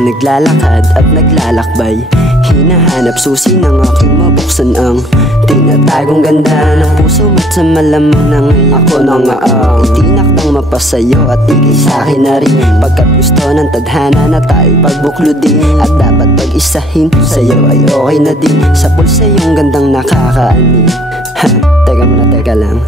isang naglalakad at naglalakbay, hinahanap susi ng aking mabuksan ang tinatagong ganda ng puso mo't sa malamang na ngayon ako na nga ang itinakdang mapasayo at ikay sa'kin na rin, pagkat gusto ng tadhana na tayo pagbuklodin at dapat pag-isahin sa'yo ay okay na din sa pulsa yung gandang nakakaani. Teka lang,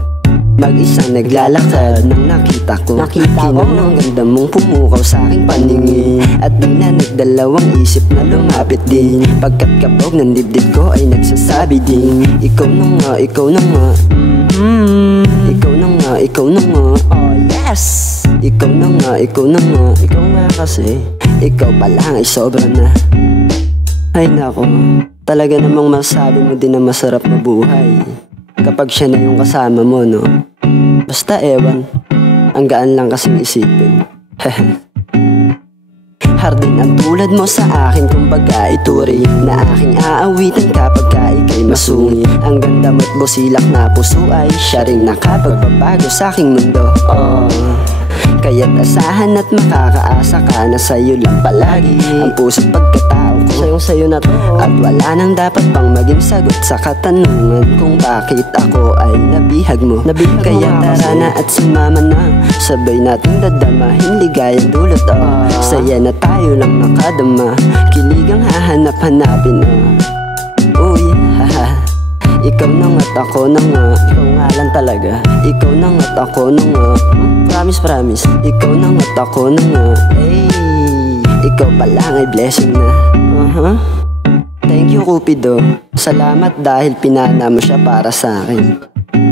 mag-isang naglalakad nang nakita ko ng ganda mong pumukaw sa aking paningin, at di na nagdalawang isip na lumapit din, pagkat kabog ng dibdib ko ay nagsasabi din, ikaw na nga, ikaw na nga, ikaw na nga, ikaw na nga, oh yes, ikaw na nga, ikaw na nga, ikaw nga kasi, ikaw pa lang ay sobra na. Ay nako, talaga namang masabi mo din na masarap na buhay kapag siya na yung kasama mo, no? Basta ewan, ang gaan lang kasing isipin. Hardin ang tulad mo sa akin, kumbaga ituring na aking aawitan kapag ka ika'y masungit. Ang ganda mo't busilak na puso ay siya ring nakapagbabago sa aking mundo. Kaya't asahan at makakaasa ka na sa'yo lang palagi ang puso't pagkatao ko, sayong-sayo na to. At wala nang dapat pang maging sagot sa katanungan kung bakit ako ay nabihag mo. Kaya tara na at sumama na, sabay nating dadamahin ligayang dulot. Saya na tayo lang nakadama, kiligang hahanap-hanapin. Uy, haha, ikaw na nga't ako na nga, ikaw nga lang talaga. Ikaw na nga't ako na nga, promise, ikaw na nga't ako na nga. Hey, ikaw pa lang ay blessing na. Thank you Cupido, salamat dahil pinana mo siya para sa akin.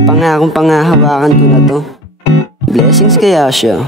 Pangakong pangahawakan ko na to, blessings kaya siya.